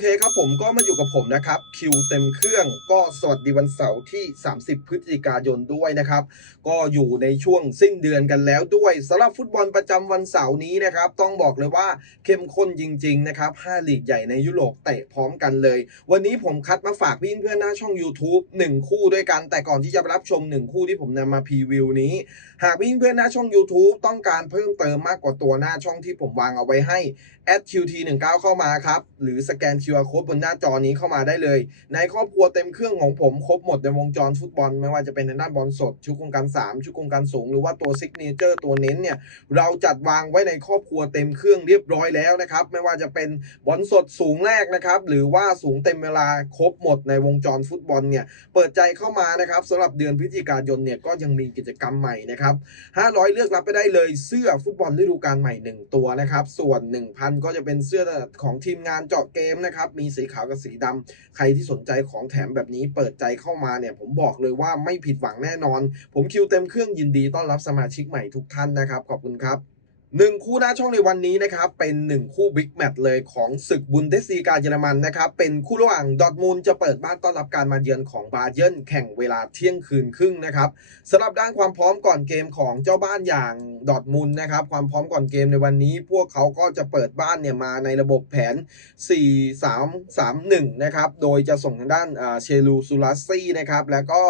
เคครับผมก็มาอยู่กับผมนะครับ คิวเต็มเครื่องก็สวัสดีวันเสาร์ที่ 30 พฤศจิกายนด้วยนะครับ ก็อยู่ในช่วงสิ้นเดือนกันแล้วด้วยสำหรับฟุตบอลประจำวันเสาร์นี้นะครับ ต้องบอกเลยว่าเข้มข้นจริง ๆ นะครับ5ลีกใหญ่ในยุโรปเตะพร้อมกันเลย วันนี้ผมคัดมาฝากพี่เพื่อนหน้าช่อง YouTube 1 คู่ด้วยกัน แต่ก่อนที่จะไปรับชม 1 คู่ที่ผมนำมาพรีวิวนี้ หากพี่เพื่อนหน้าช่อง YouTube ต้องการเพิ่มเติมมากกว่าตัวหน้าช่องที่ผมวางเอาไว้ให้ @qt19 เข้ามาครับหรือสแกน QR Code บนหน้าจอนี้เข้ามาได้เลย ในครอบครัวเต็มเครื่องของผมครบหมดในวงจรฟุตบอล ไม่ว่าจะเป็นในด้านบอลสด ชุดโครงการ 3 ชุดโครงการสูง หรือว่าตัวซิกเนเจอร์ตัวเน้นเนี่ย เราจัดวางไว้ในครอบครัวเต็มเครื่องเรียบร้อยแล้วนะครับ ไม่ว่าจะเป็นบอลสดสูงแรกนะครับ หรือว่าสูงเต็มเวลาครบหมดในวงจรฟุตบอลเนี่ย เปิดใจเข้ามานะครับสำหรับเดือนพฤศจิกายนเนี่ยก็ยังมีกิจกรรมใหม่นะครับ 500 เลือกรับไปได้เลยเสื้อฟุตบอลฤดูกาลใหม่ 1 ตัวนะครับ ส่วน 1,000 ก็จะเป็นเสื้อของทีมงานเจาะเกมนะครับมีสีขาวกับสีดำใครที่สนใจของแถมแบบนี้เปิดใจเข้ามาเนี่ย ผมบอกเลยว่าไม่ผิดหวังแน่นอน ผมคิวเต็มเครื่องยินดีต้อนรับสมาชิกใหม่ทุกท่านนะครับ ขอบคุณครับ หนึ่งคู่หน้าช่องในวันนี้นะครับเป็นหนึ่งคู่บิ๊กแมตช์เลยของศึกบุนเดสลีกาเยอรมันนะครับเป็นคู่ระหว่างดอทมุนด์จะเปิดบ้านต้อนรับการมาเยือนของบาเยิร์นแข่งเวลาเที่ยงคืนครึ่งนะครับสำหรับด้านความพร้อมก่อนเกมของเจ้าบ้านอย่างดอทมุนด์นะครับความพร้อมก่อนเกมในวันนี้ พวกเขาก็จะเปิดบ้านเนี่ยมาในระบบแผน 4 3 3 1 นะครับโดยจะส่งทางด้านเชลูซูลัสซี่นะครับแล้วก็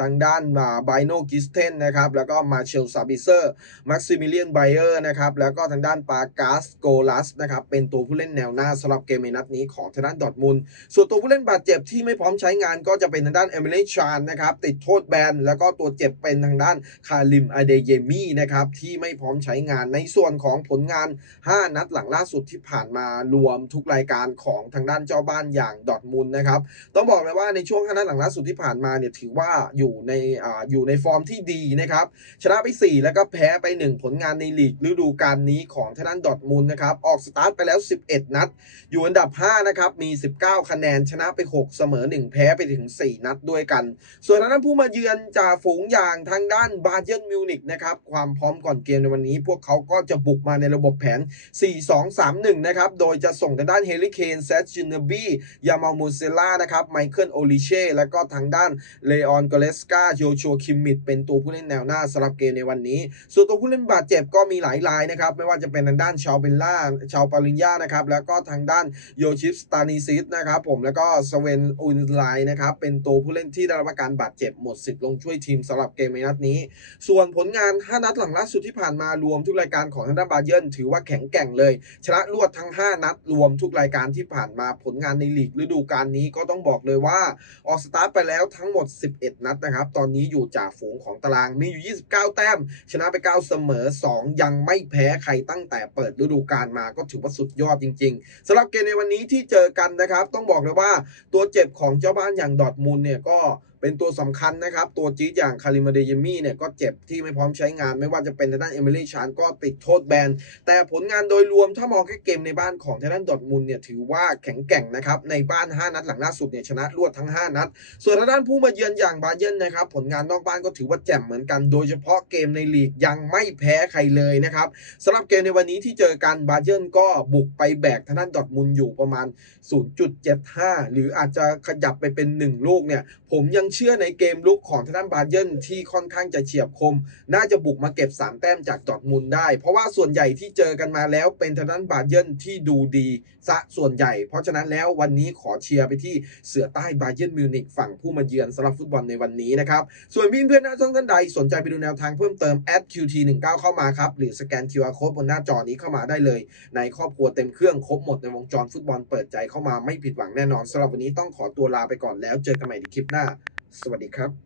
ทางด้านไบโนกิสเทนนะครับแล้วก็มาเชลซาบิเซอร์มักซิมิเลียนไบเออร์นะครับแล้วก็ทางด้านปากาสโกลัสนะครับ เป็นตัวผู้เล่นแนวหน้าสำหรับเกมในนัดนี้ของทางด้านดอทมุนส่วนตัวผู้เล่นบาดเจ็บที่ไม่พร้อมใช้งานก็จะเป็นทางด้านเอเมเลชานนะครับ ติดโทษแบน แล้วก็ตัวเจ็บเป็นทางด้านคาริมอเดเยมีนะครับ ที่ไม่พร้อมใช้งานในส่วนของผลงาน 5 นัดหลังล่าสุดที่ผ่านมารวมทุกรายการของทางด้านเจ้าบ้านอย่างดอทมุนนะครับ ต้องบอกเลยว่าในช่วง5นัดหลังล่าสุดที่ผ่านมาเนี่ยถือว่าอยู่ในออยู่ในฟอร์มที่ดีนะครับชนะไป 4 แล้วก็แพ้ไป 1 ผลงานในลีกฤดูกาลนี้ของทางด้านดอทมุนด์นะครับ ออกสตาร์ทไปแล้ว 11 นัด อยู่อันดับ 5 นะครับ มี 19 คะแนนชนะไป 6 เสมอ 1 แพ้ไปถึง 4 นัดด้วยกัน ส่วนทางด้านผู้มาเยือนจากฝูงอย่างทางด้านบาเยิร์นมิวนิกนะครับ ความพร้อมก่อนเกมในวันนี้ พวกเขาก็จะบุกมาในระบบแผน 4-2-3-1 นะครับ โดยจะส่งทางด้านเฮลิเคนเซตจินเนบียามามูเซล่านะครับไมเคิลโอลิเช่แล้วก็ทางด้านเลออนกเลสกาโยชัวคิมมิดเป็นตัวผู้เล่นแนวหน้าสำหรับเกมในวันนี้ ส่วนตัวผู้เล่นบาดเจ็บก็มีหลายรายนะครับไม่ว่าจะเป็นทางด้านชาวเบลล่าชาวปาริญญานะครับแล้วก็ทางด้านโยชิฟสตานิซิสนะครับผมแล้วก็สเวนอุนไลนะครับเป็นตัวผู้เล่นที่ได้รับการบาดเจ็บหมดสิทธิ์ลงช่วยทีมสำหรับเกมในนัดนี้ ส่วนผลงาน 5 นัดหลังล่าสุดที่ผ่านมารวมทุกรายการของทางด้านบาเยิร์นถือว่าแข็งแกร่งเลย ชนะรวดทั้ง 5 นัดรวมทุกรายการที่ผ่านมาผลงานในลีกฤดูกาลนี้ก็ต้องบอกเลยว่าออกสตาร์ทไปแล้วทั้งหมด 11 นัดนะครับตอนนี้อยู่จ่าฝูงของตารางมีอยู่ 29 แต้ม ชนะไป 9 เสมอ 2 ยังไม่แพ้พ้ใครตั้งแต่เปิดฤดูกาลมาก็ถือว่าสุดยอดจริง ๆสำหรับเกมในวันนี้ที่เจอกันนะครับ ต้องบอกเลยว่าตัวเจ็บของเจ้าบ้านอย่างดอทมูลเนี่ยก็เป็นตัวสำคัญนะครับ ตัวจี๊ดอย่างคาริมาเดยมี่เนี่ยก็เจ็บที่ไม่พร้อมใช้งาน ไม่ว่าจะเป็นทางด้านเอมิลี่ชานก็ติดโทษแบน แต่ผลงานโดยรวมถ้ามองแค่เกมในบ้านของทางด้านดอทมุนเนี่ยถือว่าแข็งแกร่งนะครับ ในบ้าน 5 นัดหลังล่าสุดเนี่ยชนะรวดทั้ง 5 นัด ส่วนทางด้านผู้มาเยือนอย่างบาเยิร์นนะครับ ผลงานนอกบ้านก็ถือว่าแจ่มเหมือนกัน โดยเฉพาะเกมในลีกยังไม่แพ้ใครเลยนะครับสำหรับเกมในวันนี้ที่เจอกันบาเยิร์นก็บุกไปแบกทางด้านดอทมุนอยู่ประมาณ 0.75 หรืออาจจะขยับไปเป็น 1 ลูกเนี่ยผมยังเชื่อในเกมลุกของทางด้านบาเยิร์นที่ค่อนข้างจะเฉียบคม น่าจะบุกมาเก็บ 3 แต้มจากดอทมุนได้ เพราะว่าส่วนใหญ่ที่เจอกันมาแล้วเป็นทางด้านบาเยิร์นที่ดูดีซะส่วนใหญ่ เพราะฉะนั้นแล้ววันนี้ขอเชียร์ไปที่เสือใต้บาเยิร์นมิวนิกฝั่งผู้มาเยือนสำหรับฟุตบอลในวันนี้นะครับ ส่วนพี่เพื่อนนะช่องท่านใด สนใจไปดูแนวทางเพิ่มเติม @qt19 เข้ามาครับหรือสแกน QR Code บนหน้าจอนี้เข้ามาได้เลย ในครอบครัวเต็มเครื่องครบหมดในวงจรฟุตบอลเปิดใจเข้ามาไม่ผิดหวังแน่นอนสำหรับวันนี้ต้องขอตัวลาไปก่อนแล้วเจอกันใหม่ในคลิปหน้า สวัสดีครับ